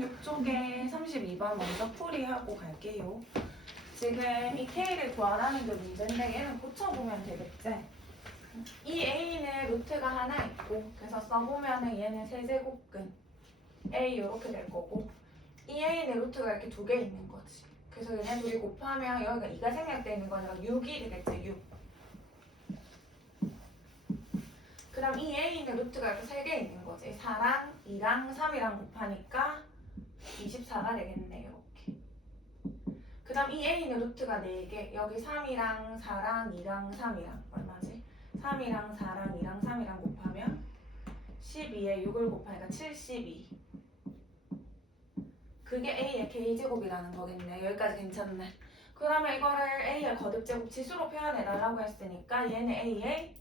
36쪽에 32번 먼저 풀이하고 갈게요. 지금 이 K를 구하라는 게 문제인데 얘는 고쳐보면 되겠지? 이 A는 루트가 하나 있고 그래서 써보면 얘는 세제곱근 A 이렇게 될 거고 이 A는 루트가 이렇게 두 개 있는 거지. 그래서 얘네 둘이 곱하면 여기가 2가 생략되어 있는 거니까 6이 되겠지, 6. 그 다음 이 A는 루트가 이렇게 3개 있는 거지. 4랑 2랑 3이랑 곱하니까 24가 되겠네, 이렇게. 그 다음 이 A는 루트가 4개. 여기 3이랑 4랑 2랑 3이랑 얼마지? 3이랑 4랑 2랑 3이랑 곱하면 12에 6을 곱하니까 72. 그게 A의 K제곱이라는 거겠네. 여기까지 괜찮네. 그러면 이거를 A의 거듭제곱 지수로 표현해달라고 했으니까 얘는 A의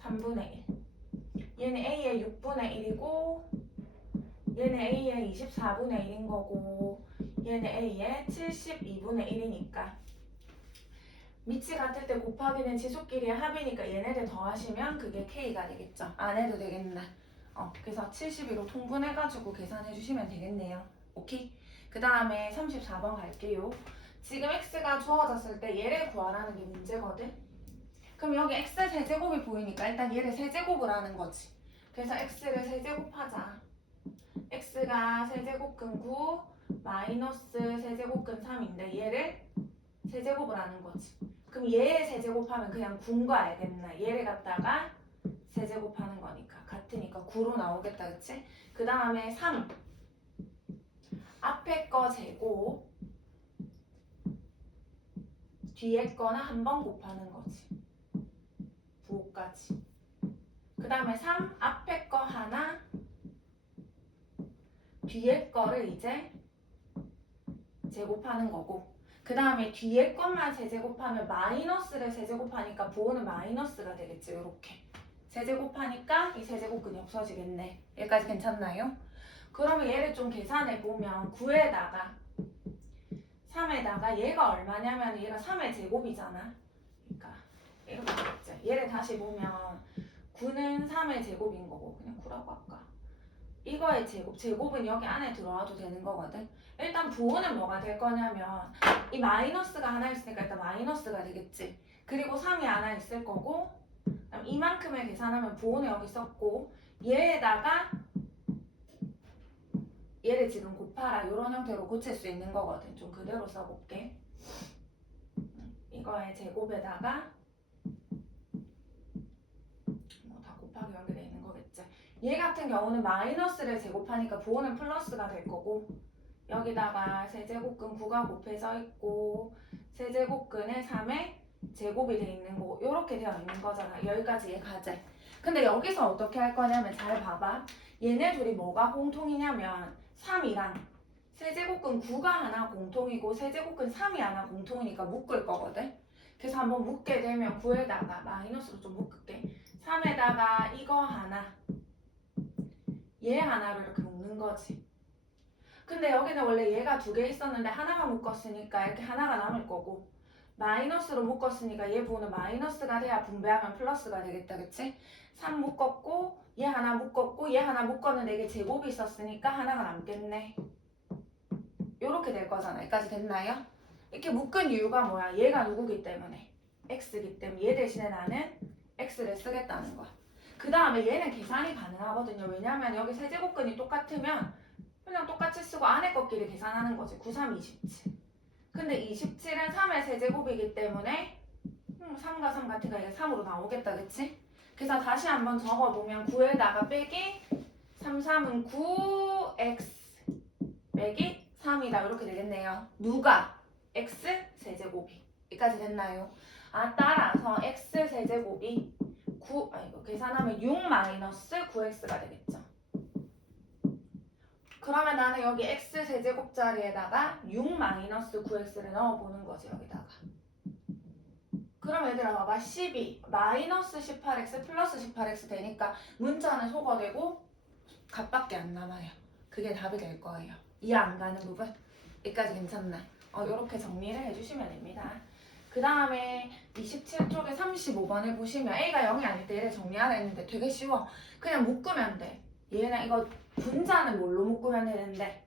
3분의 1. 얘는 A의 6분의 1이고 얘는 A의 24분의 1인 거고 얘는 A의 72분의 1이니까 밑이 같을 때 곱하기는 지수끼리의 합이니까 얘네들 더하시면 그게 K가 되겠죠. 안 해도 되겠네. 그래서 72로 통분해가지고 계산해 주시면 되겠네요. 오케이? 그 다음에 34번 갈게요. 지금 x가 주어졌을 때 얘를 구하라는 게 문제거든? 그럼 여기 x 세제곱이 보이니까 일단 얘를 세제곱을 하는 거지. 그래서 x를 세제곱하자. x가 세제곱근 9 마이너스 세제곱근 3인데 얘를 세제곱을 하는 거지. 그럼 얘의 세제곱하면 그냥 9인 거 알겠나? 얘를 갖다가 세제곱하는 거니까 같으니까 9로 나오겠다, 그치? 그 다음에 3 앞에 거 제곱 뒤에 거는 한 번 곱하는 거지. 9까지. 그 다음에 3 앞에 거 하나 뒤에 거를 이제 제곱하는 거고 그 다음에 뒤에 것만 세제곱하면 마이너스를 세제곱하니까 부호는 마이너스가 되겠지. 이렇게 세제곱하니까 이 세제곱근이 없어지겠네. 여기까지 괜찮나요? 그러면 얘를 좀 계산해 보면 9에다가 3에다가 얘가 얼마냐면 얘가 3의 제곱이잖아. 그러니까 이렇게 되겠지. 얘를 다시 보면 9는 3의 제곱인 거고 그냥 9라고 할까? 이거의 제곱은 여기 안에 들어와도 되는 거거든. 일단 부호는 뭐가 될 거냐면 이 마이너스가 하나 있으니까 일단 마이너스가 되겠지. 그리고 3이 하나 있을 거고 이만큼을 계산하면 부호는 여기 썼고 얘에다가 얘를 지금 곱하라 이런 형태로 고칠 수 있는 거거든. 좀 그대로 써볼게. 이거의 제곱에다가 뭐 다 곱하기 연결되어 있는 거겠지. 얘 같은 경우는 마이너스를 제곱하니까 부호는 플러스가 될 거고 여기다가 세제곱근 9가 곱해져 있고 세제곱근에 3의 제곱이 돼 있는 거고 이렇게 되어 있는 거잖아. 여기까지 얘 가재. 근데 여기서 어떻게 할 거냐면 잘 봐봐. 얘네 둘이 뭐가 공통이냐면 3이랑 세제곱근 9가 하나 공통이고 세제곱근 3이 하나 공통이니까 묶을 거거든. 그래서 한번 묶게 되면 9에다가 마이너스로 좀 묶을게. 3에다가 이거 하나 얘 하나를 이렇게 묶는 거지. 근데 여기는 원래 얘가 두 개 있었는데 하나만 묶었으니까 이렇게 하나가 남을 거고 마이너스로 묶었으니까 얘 부호는 마이너스가 돼야 분배하면 플러스가 되겠다, 그치? 3 묶었고 얘 하나 묶었고 얘 하나 묶었는데 이게 제곱이 있었으니까 하나가 남겠네. 요렇게 될 거잖아. 여기까지 됐나요? 이렇게 묶은 이유가 뭐야? 얘가 누구기 때문에? x기 때문에 얘 대신에 나는 x를 쓰겠다는 거야. 그 다음에 얘는 계산이 가능하거든요. 왜냐면 여기 세제곱근이 똑같으면 그냥 똑같이 쓰고 안에 것끼리 계산하는 거지. 9, 3, 27. 근데 27은 3의 세제곱이기 때문에 3과 3 같으니까 이게 3으로 나오겠다, 그치? 그래서 다시 한번 적어보면 9에다가 빼기 3, 3은 9, x 빼기 3이다. 이렇게 되겠네요. 누가? x 세제곱이. 여기까지 됐나요? 따라서 x 세제곱이 9, 이거 계산하면 6 마이너스 9x가 되겠죠. 그러면 나는 여기 x 세제곱 자리에다가 6 마이너스 9x를 넣어보는 거지, 여기다가. 그럼 얘들아 봐봐. 12 마이너스 18x 플러스 18x 되니까 문자는 소거되고 값밖에 안 남아요. 그게 답이 될 거예요. 이해 안 가는 부분? 여기까지 괜찮나? 요렇게 정리를 해주시면 됩니다. 그 다음에 27쪽에 35번을 보시면 A가 0이 아닐 때 얘를 정리하라 했는데 되게 쉬워. 그냥 묶으면 돼. 얘는 이거 분자는 뭘로 묶으면 되는데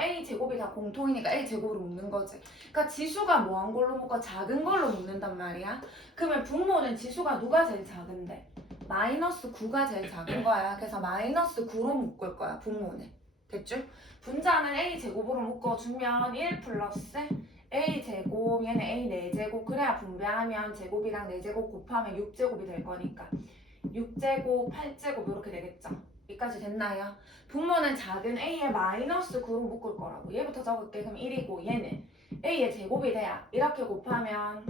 A 제곱이 다 공통이니까 A 제곱으로 묶는 거지. 그러니까 지수가 뭐한 걸로 묶어? 작은 걸로 묶는단 말이야. 그러면 분모는 지수가 누가 제일 작은데? 마이너스 9가 제일 작은 거야. 그래서 마이너스 9로 묶을 거야, 분모는. 됐죠? 분자는 A 제곱으로 묶어주면 1 플러스 A 제곱, 얘는 A 4제곱. 그래야 분배하면 제곱이랑 4제곱 곱하면 6제곱이 될 거니까 6제곱, 8제곱 이렇게 되겠죠? 여기까지 됐나요? 분모는 작은 A의 마이너스 9로 묶을 거라고. 얘부터 적을게. 그럼 1이고 얘는 A의 제곱이 돼야 이렇게 곱하면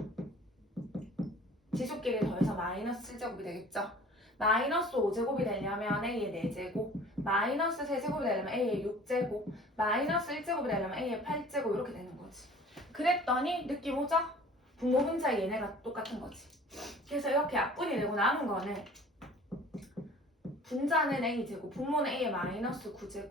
지수끼리 더해서 마이너스 7제곱이 되겠죠? 마이너스 5제곱이 되려면 A의 4제곱, 마이너스 3제곱이 되려면 A의 6제곱, 마이너스 1제곱이 되려면 A의 8제곱 이렇게 되는 거지. 그랬더니 느낌 오죠? 분모 분자 얘네가 똑같은 거지. 그래서 이렇게 약분이 되고 남은 거는 분자는 A제곱, 분모는 A의 마이너스 9제곱.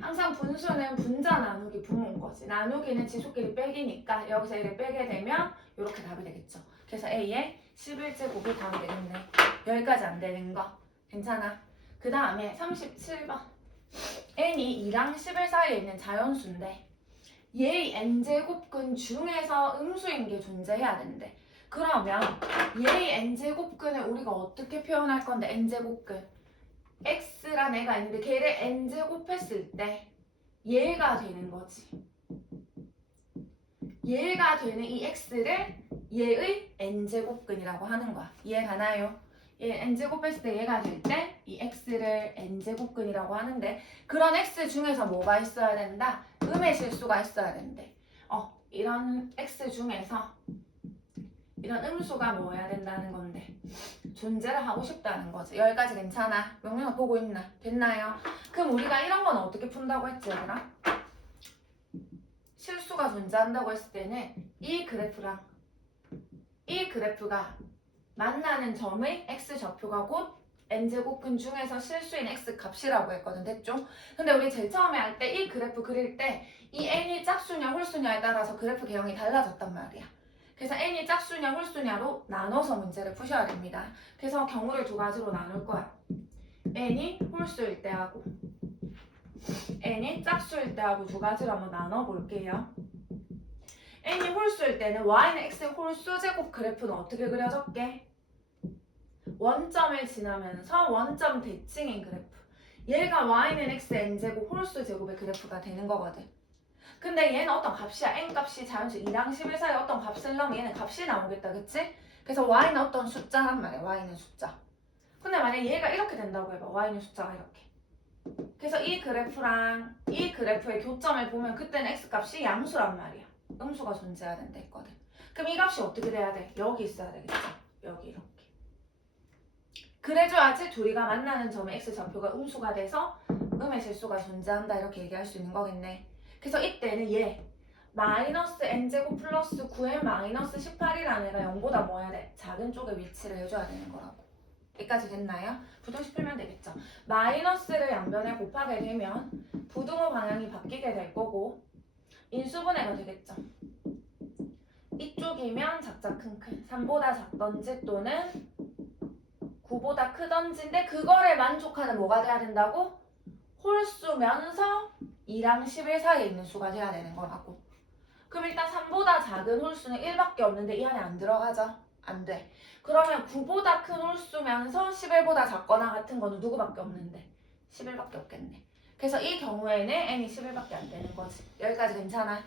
항상 분수는 분자 나누기 분모인 거지. 나누기는 지수끼리 빼기니까 여기서 A를 빼게 되면 이렇게 답이 되겠죠. 그래서 A의 11제곱이 답이 되겠네. 여기까지 안 되는 거. 괜찮아. 그 다음에 37번. n이 2랑 11 사이에 있는 자연수인데 얘의 n제곱근 중에서 음수인 게 존재해야 된대. 그러면 얘의 n제곱근을 우리가 어떻게 표현할 건데 n제곱근 x란 애가 있는데 걔를 n제곱했을 때 얘가 되는 거지. 얘가 되는 이 x를 얘의 n제곱근이라고 하는 거야. 이해 가나요? 얘 n제곱했을 때 얘가 될 때 이 x를 n제곱근이라고 하는데 그런 x 중에서 뭐가 있어야 된다? 음의 실수가 있어야 된대. 이런 x 중에서 이런 음수가 뭐여야 된다는 건데 존재를 하고 싶다는 거지. 여기까지 괜찮아? 명령어 보고 있나? 됐나요? 그럼 우리가 이런 건 어떻게 푼다고 했지 얘들아? 실수가 존재한다고 했을 때는 이 그래프랑 이 그래프가 만나는 점의 x좌표가 곧 n제곱근 중에서 실수인 x 값이라고 했거든. 됐죠? 근데 우리 제일 처음에 할 때 이 그래프 그릴 때 이 n이 짝수냐 홀수냐에 따라서 그래프 개형이 달라졌단 말이야. 그래서 n이 짝수냐 홀수냐로 나눠서 문제를 푸셔야 됩니다. 그래서 경우를 두 가지로 나눌 거야. n이 홀수일 때하고 n이 짝수일 때하고 두 가지로 한번 나눠볼게요. n이 홀수일 때는 y는 x의 홀수 제곱 그래프는 어떻게 그려졌게? 원점을 지나면서 원점 대칭인 그래프. 얘가 y는 x n제곱 홀수 제곱의 그래프가 되는 거거든. 근데 얘는 어떤 값이야? n값이 자연수 2랑 11 사이 어떤 값을 넣으면 얘는 값이 나오겠다. 그치? 그래서 y는 어떤 숫자란 말이야. y는 숫자. 근데 만약에 얘가 이렇게 된다고 해봐. y는 숫자가 이렇게. 그래서 이 그래프랑 이 그래프의 교점을 보면 그때는 x값이 양수란 말이야. 음수가 존재해야 된다 했거든. 그럼 이 값이 어떻게 돼야 돼? 여기 있어야 되겠죠. 여기 이렇게. 그래줘야지 둘이가 만나는 점의 x좌표가 음수가 돼서 음의 실수가 존재한다 이렇게 얘기할 수 있는 거겠네. 그래서 이때는 얘 마이너스 n제곱 플러스 9n 마이너스 18이라는 애가 0보다 뭐 해야 돼? 작은 쪽에 위치를 해줘야 되는 거라고. 여기까지 됐나요? 부등식 풀면 되겠죠. 마이너스를 양변에 곱하게 되면 부등호 방향이 바뀌게 될 거고 인수분해가 되겠죠. 이쪽이면 작자 큰큰 3보다 작던지 또는 9보다 크던지인데 그거를 만족하는 뭐가 돼야 된다고? 홀수면서 2랑 11 사이에 있는 수가 돼야 되는 거라고. 그럼 일단 3보다 작은 홀수는 1밖에 없는데 이 안에 안 들어가죠? 안 돼. 그러면 9보다 큰 홀수면서 11보다 작거나 같은 거는 누구밖에 없는데? 11밖에 없겠네. 그래서 이 경우에는 n이 11밖에 안 되는 거지. 여기까지 괜찮아?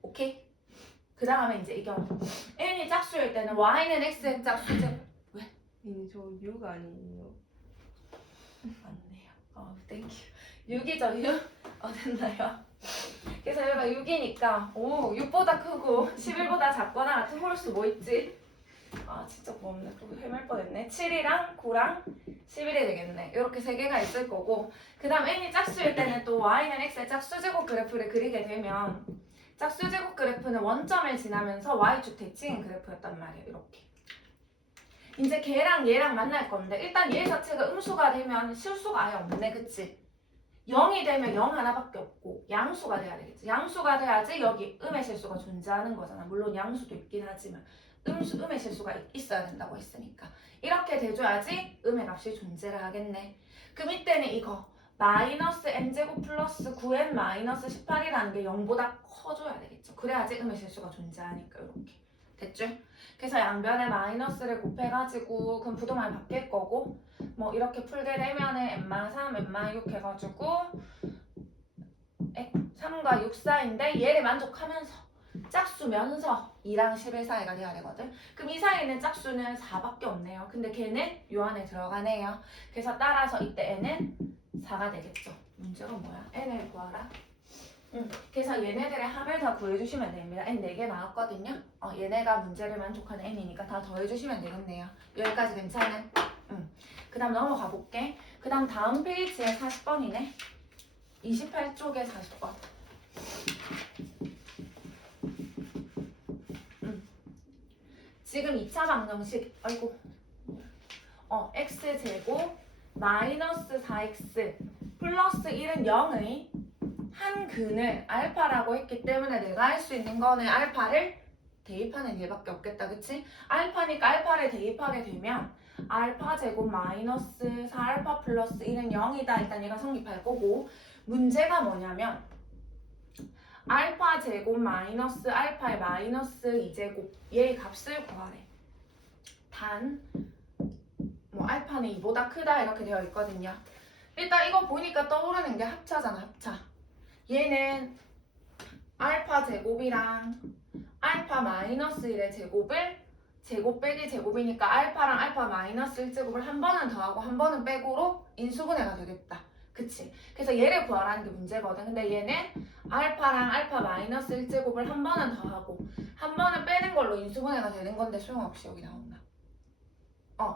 오케이? 그 다음에 이제 이 경우 n이 짝수일 때는 y는 x의 짝수제. 왜? 저 6 아니에요? 맞네요. 땡큐. 6이죠, 6? 됐나요? 그래서 얘가 6이니까 6보다 크고 11보다 작거나 같은 홀수 뭐 있지? 진짜 고맙네. 또 헤맬 뻔했네. 7이랑 9랑 11이 되겠네. 이렇게 세 개가 있을 거고 그 다음 n이 짝수일 때는 또 y는 x의 짝수제곱 그래프를 그리게 되면 짝수제곱 그래프는 원점을 지나면서 y축 대칭인 그래프였단 말이에요. 이렇게. 이제 걔랑 얘랑 만날 건데 일단 얘 자체가 음수가 되면 실수가 아예 없네. 그치? 0이 되면 0 하나밖에 없고 양수가 돼야 되겠지. 양수가 돼야지 여기 음의 실수가 존재하는 거잖아. 물론 양수도 있긴 하지만 음의 실수가 있어야 된다고 했으니까 이렇게 돼줘야지 음의 값이 존재를 하겠네. 그럼 이때는 이거 마이너스 n제곱 플러스 9n 마이너스 18이라는 게 0보다 커져야 되겠죠. 그래야지 음의 실수가 존재하니까 이렇게. 됐죠? 그래서 양변에 마이너스를 곱해가지고 그럼 부동안이 바뀔 거고 뭐 이렇게 풀게 되면은 n-3, n-6 해가지고 3과 6 사이인데 얘를 만족하면서 짝수면서 2랑 11 사이가 돼야 되거든. 그럼 이 사이에 있는 짝수는 4밖에 없네요. 근데 걔는 요 안에 들어가네요. 그래서 따라서 이때 n은 4가 되겠죠. 문제가 뭐야? n을 구하라. 그래서 얘네들의 합을 다 구해주시면 됩니다. n 4개 나왔거든요. 얘네가 문제를 만족하는 n이니까 다 더해주시면 되겠네요. 여기까지 괜찮아? 그 다음 넘어가 볼게. 그 다음 페이지에 40번이네. 28쪽에 40번. 지금 2차 방정식, 아이고, x제곱 마이너스 4x 플러스 1은 0의 한 근을 알파라고 했기 때문에 내가 할 수 있는 거는 알파를 대입하는 일밖에 없겠다, 그치? 알파니까 알파를 대입하게 되면 알파 제곱 마이너스 4알파 플러스 1은 0이다. 일단 얘가 성립할 거고, 문제가 뭐냐면 알파 제곱 마이너스 알파의 마이너스 2제곱 얘의 값을 구하래. 단 뭐 알파는 2보다 크다 이렇게 되어 있거든요. 일단 이거 보니까 떠오르는 게 합차잖아, 합차. 얘는 알파 제곱이랑 알파 마이너스 1의 제곱을 제곱 빼기 제곱이니까 알파랑 알파 마이너스 1제곱을 한 번은 더하고 한 번은 빼고로 인수분해가 되겠다. 그치? 그래서 얘를 구하라는 게 문제거든. 근데 얘는 알파랑 알파 마이너스 1제곱을 한 번은 더하고 한 번은 빼는 걸로 인수분해가 되는 건데 소용없이 여기 나온다.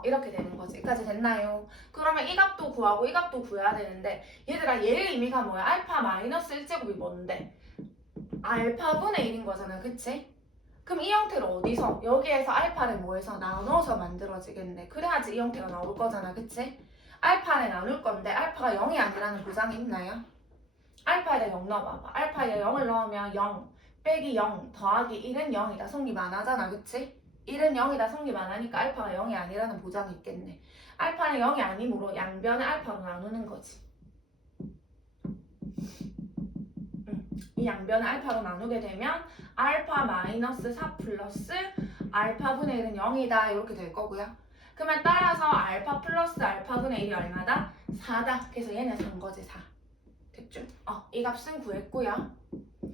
이렇게 되는 거지. 여기까지 됐나요? 그러면 이 값도 구하고 이 값도 구해야 되는데 얘들아 얘의 의미가 뭐야? 알파 마이너스 1제곱이 뭔데? 알파분의 1인 거잖아. 그치? 그럼 이 형태를 어디서? 여기에서 알파를 뭐해서 나눠서 만들어지겠네. 그래야지 이 형태가 나올 거잖아. 그치? 알파를 나눌 건데 알파가 0이 아니라는 보장이 있나요? 알파에다 0 넣어봐봐. 알파에 0을 넣으면 0 빼기 0 더하기 1은 0이다. 성립 안 하잖아. 그치? 1은 0이다. 성립 안 하니까 알파가 0이 아니라는 보장이 있겠네. 알파는 0이 아니므로 양변을 알파로 나누는 거지. 이 양변을 알파로 나누게 되면 알파 마이너스 4 플러스 알파분의 1은 0이다. 이렇게 될 거고요. 그러면 따라서 알파 플러스 알파분의 1이 얼마다? 4다. 그래서 얘는 4인 거지. 4. 됐죠? 이 값은 구했고요.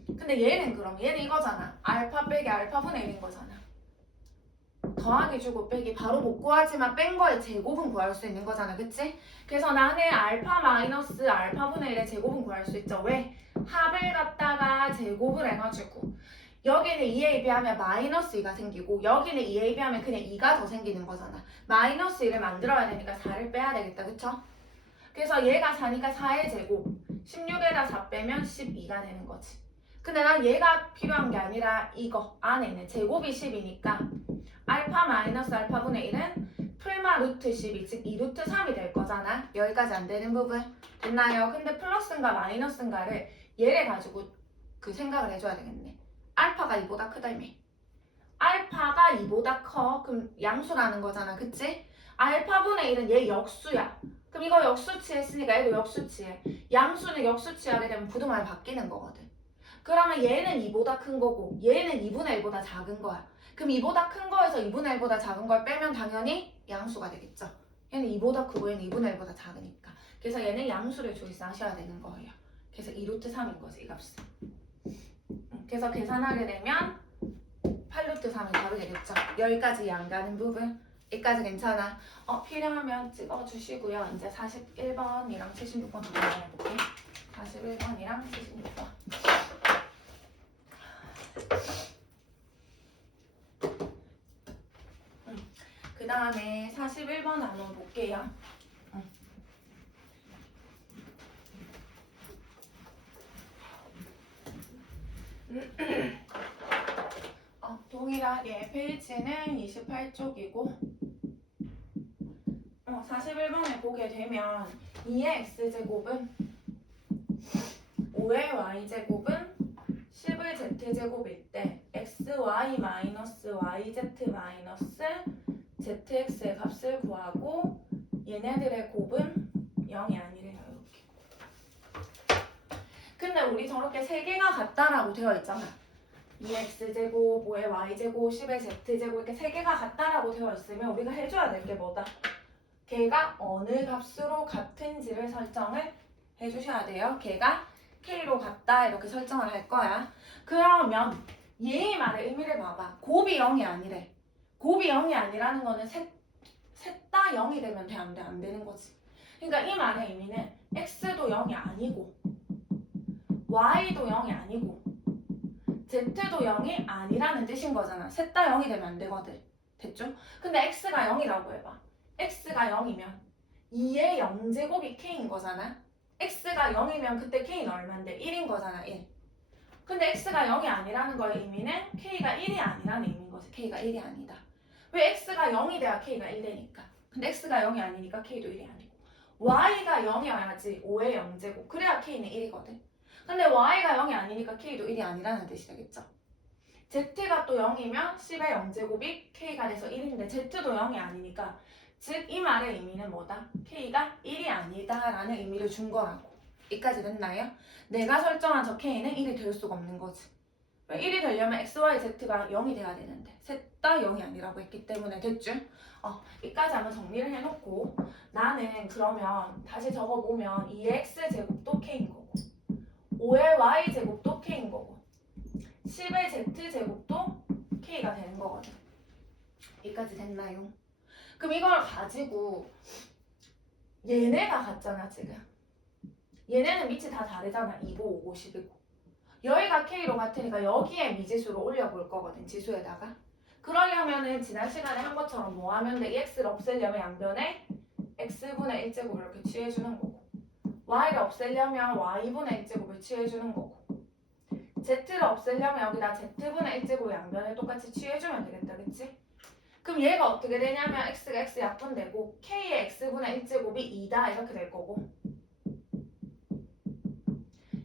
근데 얘는 그럼 얘는 이거잖아. 알파 빼기 알파분의 1인 거잖아. 더하기 주고 빼기 바로 못 구하지만 뺀 거의 제곱은 구할 수 있는 거잖아. 그치? 그래서 나는 알파 마이너스 알파분의 1의 제곱은 구할 수 있죠. 왜? 합을 갖다가 제곱을 해가지고 여기는 2에 비하면 마이너스 2가 생기고 여기는 2에 비하면 그냥 2가 더 생기는 거잖아. 마이너스 1을 만들어야 되니까 4를 빼야 되겠다. 그쵸? 그래서 얘가 4니까 4의 제곱 16에다 4 빼면 12가 되는 거지. 근데 난 얘가 필요한 게 아니라 이거 안에 있는 제곱이 10이니까 알파 마이너스 알파분의 1은 풀마 루트 12, 즉 2루트 3이 될 거잖아. 여기까지 안 되는 부분 됐나요? 근데 플러스인가 마이너스인가를 얘를 가지고 그 생각을 해줘야 되겠네. 알파가 2보다 크다며. 알파가 2보다 커. 그럼 양수라는 거잖아. 그치? 알파분의 1은 얘 역수야. 그럼 이거 역수치했으니까 얘도 역수치해. 양수는 역수치하게 되면 부등호에 바뀌는 거거든. 그러면 얘는 2보다 큰 거고 얘는 2분의 1보다 작은 거야. 그럼 2보다 큰 거에서 2분의 1보다 작은 걸 빼면 당연히 양수가 되겠죠. 얘는 2보다 크고 얘는 2분의 1보다 작으니까. 그래서 얘는 양수를 조회하셔야 되는 거예요. 그래서 2루트 3인 거지, 이 값은. 그래서 계산하게 되면 8루트 3이 답이 되겠죠. 여기까지 양가는 부분. 여기까지 괜찮아. 필요하면 찍어주시고요. 이제 41번이랑 76번 도전해볼게. 41번이랑 76번. 그 다음에 41번 한번 볼게요. 동일하게 페이지는 28쪽이고 41번에 보게 되면 2의 x제곱은 5의 y제곱은 10의 z제곱일 때 xy 마이너스 yz 마이너스 zx의 값을 구하고 얘네들의 곱은 0이 아니래요. 이렇게 우리 저렇게 세 개가 같다라고 되어 있잖아. 2x제곱, 5의 y제곱, 10의 z제곱 이렇게 세 개가 같다라고 되어 있으면 우리가 해줘야 될 게 뭐다? 걔가 어느 값으로 같은지를 설정을 해주셔야 돼요. 걔가 k로 같다 이렇게 설정을 할 거야. 그러면 얘의 말의 의미를 봐봐. 곱이 0이 아니래. 곱이 0이 아니라는 거는 셋 다 0이 되면 돼, 안 돼? 안 되는 거지. 그러니까 이 말의 의미는 x도 0이 아니고 y도 0이 아니고 z도 0이 아니라는 뜻인 거잖아. 셋 다 0이 되면 안 되거든. 됐죠? 근데 x가 0이라고 해봐. x가 0이면 2의 0제곱이 k인 거잖아. x가 0이면 그때 k는 얼만데? 1인 거잖아. 1. 근데 x가 0이 아니라는 거의 의미는 k가 1이 아니라는 의미인 거지. k가 1이 아니다. 왜 x가 0이 돼야 k가 1 되니까. 근데 x가 0이 아니니까 k도 1이 아니고. y가 0이어야지 5의 0제곱. 그래야 k는 1이거든. 근데 y가 0이 아니니까 k도 1이 아니라는 뜻이 되겠죠. z가 또 0이면 10의 0제곱이 k가 돼서 1인데 z도 0이 아니니까 즉 이 말의 의미는 뭐다? k가 1이 아니다라는 의미를 준 거라고. 여기까지 됐나요? 내가 설정한 저 k는 1이 될 수가 없는 거지. 왜 1이 되려면 x, y, z가 0이 돼야 되는데 셋 다 0이 아니라고 했기 때문에 됐죠? 여기까지 한번 정리를 해놓고 나는 그러면 다시 적어보면 2x제곱도 k인 거고 5의 y제곱도 k인 거고 10의 z제곱도 k가 되는 거거든. 여기까지 됐나요? 그럼 이걸 가지고 얘네가 같잖아 지금. 얘네는 밑이 다 다르잖아. 2고 5고 10이고. 여기가 k로 같으니까 여기에 미지수를 올려볼 거거든. 지수에다가. 그러려면은 지난 시간에 한 것처럼 뭐 하면 돼? 이 x를 없애려면 양변에 x분의 1제곱을 이렇게 취해주는 거고 y를 없애려면 y분의 1제곱을 취해주는 거고 z를 없애려면 여기다 z분의 1제곱 양변에 똑같이 취해주면 되겠다. 그치? 그럼 얘가 어떻게 되냐면 x가 x 약분되고 k의 x분의 1제곱이 2다 이렇게 될 거고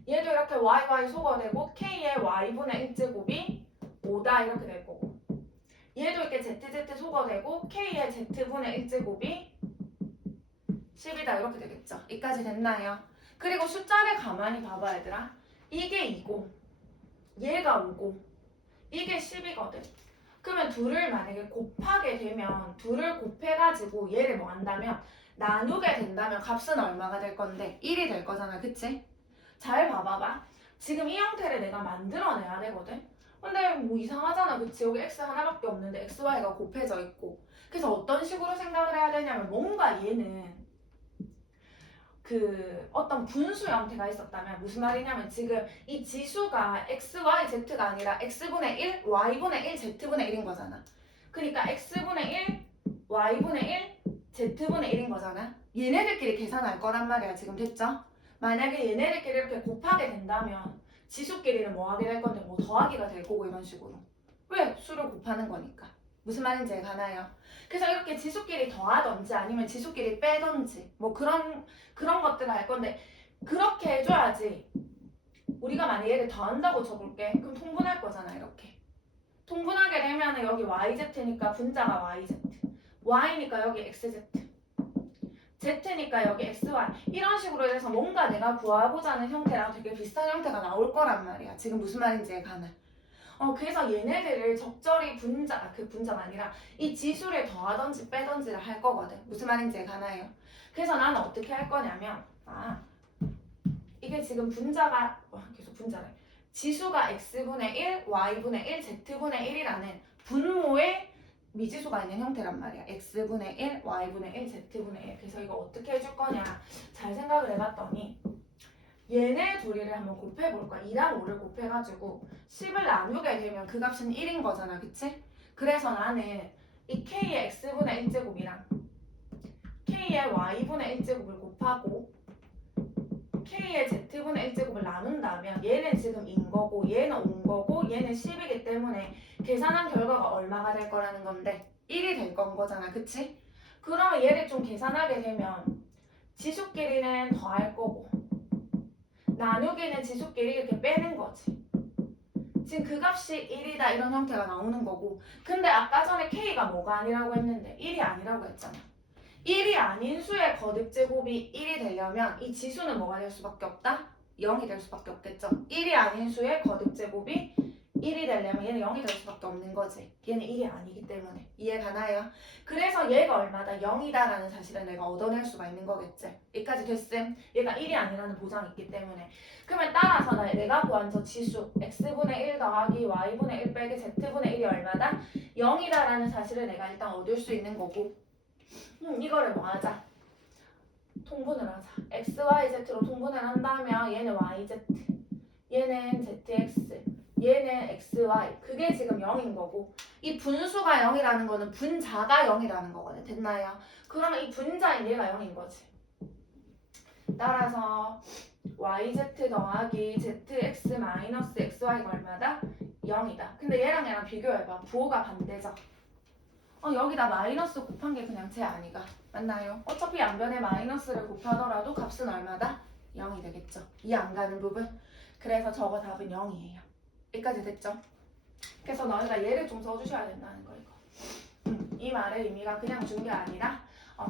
얘도 이렇게 y 소거되고 k의 y분의 1제곱이 5다 이렇게 될 거고 얘도 이렇게 zz 소거되고 k의 z분의 1제곱이 10이다 이렇게 되겠죠. 여기까지 됐나요? 그리고 숫자를 가만히 봐봐 얘들아. 이게 2고 얘가 5고 이게 10이거든. 그러면 둘을 만약에 곱하게 되면 둘을 곱해가지고 얘를 뭐 한다면 나누게 된다면 값은 얼마가 될 건데 1이 될 거잖아. 그치? 잘 봐봐봐. 지금 이 형태를 내가 만들어내야 되거든. 근데 뭐 이상하잖아. 그치? 여기 x 하나밖에 없는데 x, y가 곱해져 있고 그래서 어떤 식으로 생각을 해야 되냐면 뭔가 얘는 그 어떤 분수 형태가 있었다면 무슨 말이냐면 지금 이 지수가 x, y, z가 아니라 x분의 1, y분의 1, z분의 1인 거잖아. 그러니까 x분의 1, y분의 1, z분의 1인 거잖아. 얘네들끼리 계산할 거란 말이야. 지금 됐죠? 만약에 얘네들끼리 이렇게 곱하게 된다면 지수끼리는 뭐 하게 될 건데 뭐 더하기가 될 거고 이런 식으로. 왜? 수를 곱하는 거니까. 무슨 말인지 가나요? 그래서 이렇게 지수끼리 더하던지 아니면 지수끼리 빼던지 뭐 그런 것들을 할 건데 그렇게 해줘야지. 우리가 만약에 얘를 더한다고 쳐볼게. 그럼 통분할 거잖아. 이렇게 통분하게 되면은 여기 yz니까 분자가 yz, y니까 여기 xz, z니까 여기 xy 이런 식으로 해서 뭔가 내가 구하고자 하는 형태랑 되게 비슷한 형태가 나올 거란 말이야. 지금 무슨 말인지 가나? 그래서 얘네들을 적절히 분자가 아니라 이 지수를 더하던지 빼던지를 할 거거든. 무슨 말인지 가나요? 그래서 나는 어떻게 할 거냐면 이게 지금 분자가 계속 분자래. 지수가 x분의 1, y분의 1, z분의 1이라는 분모의 미지수가 있는 형태란 말이야. x분의 1, y분의 1, z분의 1. 그래서 이거 어떻게 해줄 거냐 잘 생각을 해봤더니 얘네 둘이를 한번 곱해볼 거야. 2랑 5를 곱해가지고 10을 나누게 되면 그 값은 1인 거잖아. 그치? 그래서 나는 이 k의 x분의 1제곱이랑 k의 y분의 1제곱을 곱하고 k의 z분의 1제곱을 나눈다면 얘는 지금 인 거고 얘는 온 거고 얘는 10이기 때문에 계산한 결과가 얼마가 될 거라는 건데 1이 될 건 거잖아. 그치? 그러면 얘를 좀 계산하게 되면 지수끼리는 더할 거고 나누기는 지수끼리 이렇게 빼는 거지. 지금 그 값이 1이다 이런 형태가 나오는 거고 근데 아까 전에 k가 뭐가 아니라고 했는데 1이 아니라고 했잖아. 1이 아닌 수의 거듭제곱이 1이 되려면 이 지수는 뭐가 될 수밖에 없다? 0이 될 수밖에 없겠죠. 1이 아닌 수의 거듭제곱이 1이 되려면 얘는 0이 될 수밖에 없는 거지. 얘는 1이 아니기 때문에. 이해가나요? 그래서 얘가 얼마다 0이다라는 사실을 내가 얻어낼 수가 있는 거겠지. 여기까지 됐음. 얘가 1이 아니라는 보장이 있기 때문에. 그러면 따라서 내가 구한 저 지수 x분의 1 더하기 y분의 1 빼기 z분의 1이 얼마다? 0이다라는 사실을 내가 일단 얻을 수 있는 거고, 이거를 뭐 하자? 통분을 하자. x, y, z로 통분을 한다면 얘는 yz, 얘는 zx, 얘는 xy. 그게 지금 0인 거고, 이 분수가 0이라는 거는 분자가 0이라는 거거든. 됐나요? 그러면 이 분자인 얘가 0인 거지. 따라서 yz 더하기 zx 마이너스 xy가 얼마다? 0이다. 근데 얘랑 비교해봐. 부호가 반대죠. 여기다 마이너스 곱한 게 그냥 제 아니가. 맞나요? 어차피 양변에 마이너스를 곱하더라도 값은 얼마다? 0이 되겠죠. 이 안 가는 부분. 그래서 저거 답은 0이에요. 여기까지 됐죠? 그래서 너희가 얘를 좀 써주셔야 된다는 거 이거. 이 말의 의미가 그냥 준 게 아니라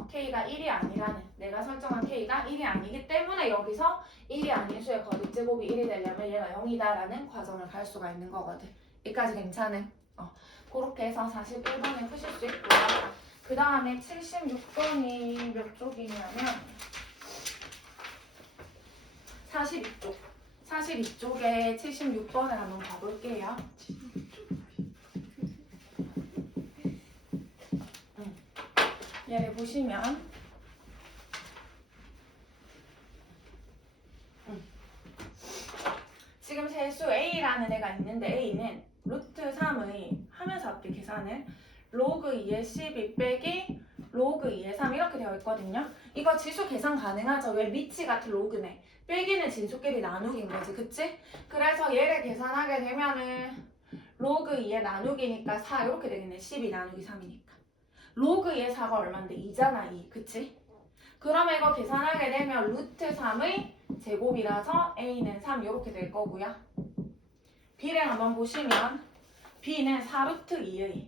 K가 1이 아니라는, 내가 설정한 K가 1이 아니기 때문에 여기서 1이 아닌 수의 거듭제곱이 1이 되려면 얘가 0이다라는 과정을 갈 수가 있는 거거든. 여기까지 괜찮은? 그렇게 해서 41번에 푸실 수 있고요. 그 다음에 76번이 몇 쪽이냐면 42쪽. 42쪽에 76번을 한번 봐볼게요. 얘를 보시면 지금 세수 A라는 애가 있는데 A는 루트 3의 하면서 할게 계산을 로그 2의 12 빼기 로그 2의 3 이렇게 되어 있거든요. 이거 지수 계산 가능하죠. 왜 밑이 같은 로그네. 빼기는 진수끼리 나누기인 거지. 그치? 그래서 얘를 계산하게 되면은 로그 2의 나누기니까 4 이렇게 되겠네. 12 나누기 3이니까. 로그 2의 4가 얼만데? 2잖아. 2. 그치? 그러면 이거 계산하게 되면 루트 3의 제곱이라서 A는 3 이렇게 될 거고요. B를 한번 보시면 B는 4루트 2의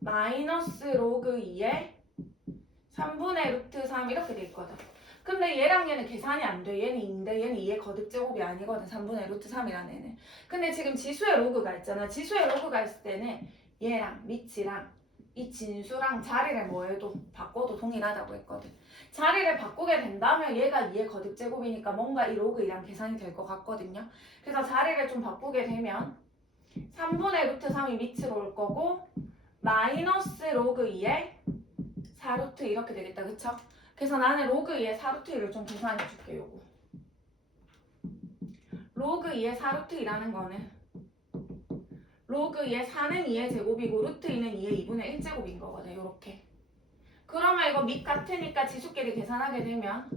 마이너스 로그 2의 3분의 루트 3 이렇게 돼 있거든. 근데 얘랑 얘는 계산이 안 돼. 얘는 2인데 얘는 2의 거듭제곱이 아니거든. 3분의 루트 3이라는 애는. 근데 지금 지수의 로그가 있잖아. 지수의 로그가 있을 때는 얘랑 밑이랑 이 진수랑 자리를 뭐 해도 바꿔도 동일하다고 했거든. 자리를 바꾸게 된다면 얘가 2의 거듭제곱이니까 뭔가 이 로그 2랑 계산이 될 것 같거든요. 그래서 자리를 좀 바꾸게 되면 3분의 루트 3이 밑으로 올 거고 마이너스 로그 2의 4루트 이렇게 되겠다. 그쵸? 그래서 나는 로그 2의 4루트 1을 좀 계산해 줄게. 요거 로그 2의 4루트 2라는 거는 로그 2의 4는 2의 제곱이고 루트 2는 2의 2분의 1제곱인 거거든. 요렇게. 그러면 이거 밑 같으니까 지수끼리 계산하게 되면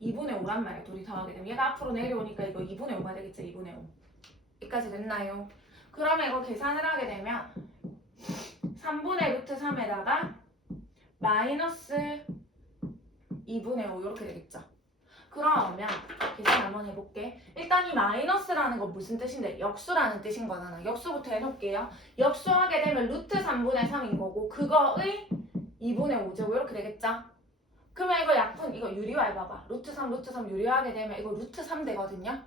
2분의 5란 말이야. 둘이 더하게 되면 얘가 앞으로 내려오니까 이거 2분의 5가 되겠죠. 2분의 5. 여기까지 됐나요? 그러면 이거 계산을 하게 되면 3분의 루트 3에다가 마이너스 2분의 5 이렇게 되겠죠. 그러면 계산 한번 해볼게. 일단 이 마이너스라는 건 무슨 뜻인데? 역수라는 뜻인 거잖아. 역수부터 해놓을게요. 역수하게 되면 루트 3분의 3인 거고 그거의 2분의 5제곱 이렇게 되겠죠? 그러면 이거 약분, 이거 유리화해봐봐. 루트 3 유리화하게 되면 이거 루트 3 되거든요?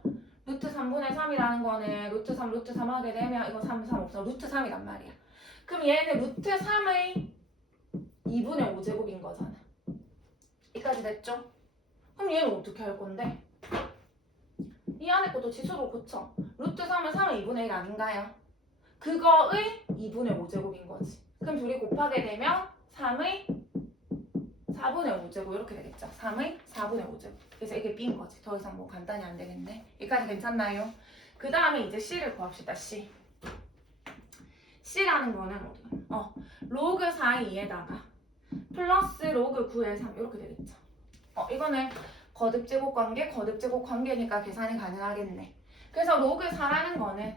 루트 3분의 3이라는 거는 루트 3 하게 되면 이거 3 없어. 루트 3이란 말이야. 그럼 얘는 루트 3의 2분의 5제곱인 거잖아. 여기까지 됐죠? 그럼 얘는 어떻게 할 건데? 이 안에 것도 지수로 고쳐. 루트 3은 3의 2분의 1 아닌가요? 그거의 2분의 5제곱인 거지. 그럼 둘이 곱하게 되면 3의 4분의 5제곱 이렇게 되겠죠. 3의 4분의 5제곱. 그래서 이게 B인 거지. 더 이상 뭐 간단히 안 되겠네. 여기까지 괜찮나요? 그 다음에 이제 C를 구합시다. C. C라는 거는 로그 4의 2에다가 플러스 로그 9의 3 이렇게 되겠죠. 이거는 거듭제곱 관계니까 계산이 가능하겠네. 그래서 로그 4라는 거는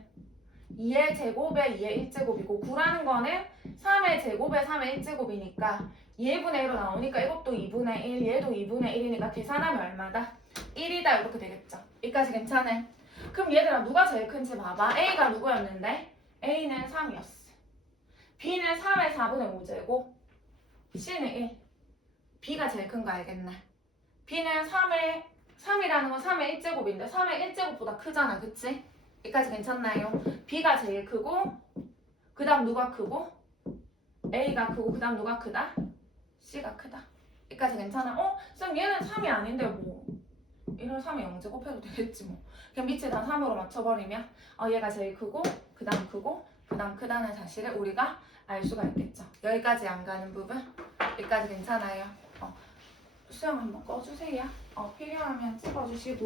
2의 제곱에 2의 1제곱이고 9라는 거는 3의 제곱에 3의 1제곱이니까 2분의 1로 나오니까 이것도 2분의 1, 얘도 2분의 1이니까 계산하면 얼마다? 1이다 이렇게 되겠죠. 여기까지 괜찮아? 그럼 얘들아 누가 제일 큰지 봐봐. A가 누구였는데? A는 3이었어. B는 3의 4분의 5제곱, C는 1. B가 제일 큰 거 알겠나? B는 3의 3이라는 건 3의 1제곱인데 3의 1제곱보다 크잖아. 그치? 여기까지 괜찮나요? B가 제일 크고 그 다음 누가 크고 A가 크고 그 다음 누가 크다? C가 크다. 여기까지 괜찮아? 쌤 얘는 3이 아닌데 뭐 이런 3이 0제곱해도 되겠지 뭐. 그냥 밑에다 3으로 맞춰버리면 얘가 제일 크고 그 다음 크고 그 다음 크다는 사실을 우리가 알 수가 있겠죠. 여기까지 안 가는 부분 여기까지 괜찮아요. 수영 한번 꺼주세요. 필요하면 찍어주시고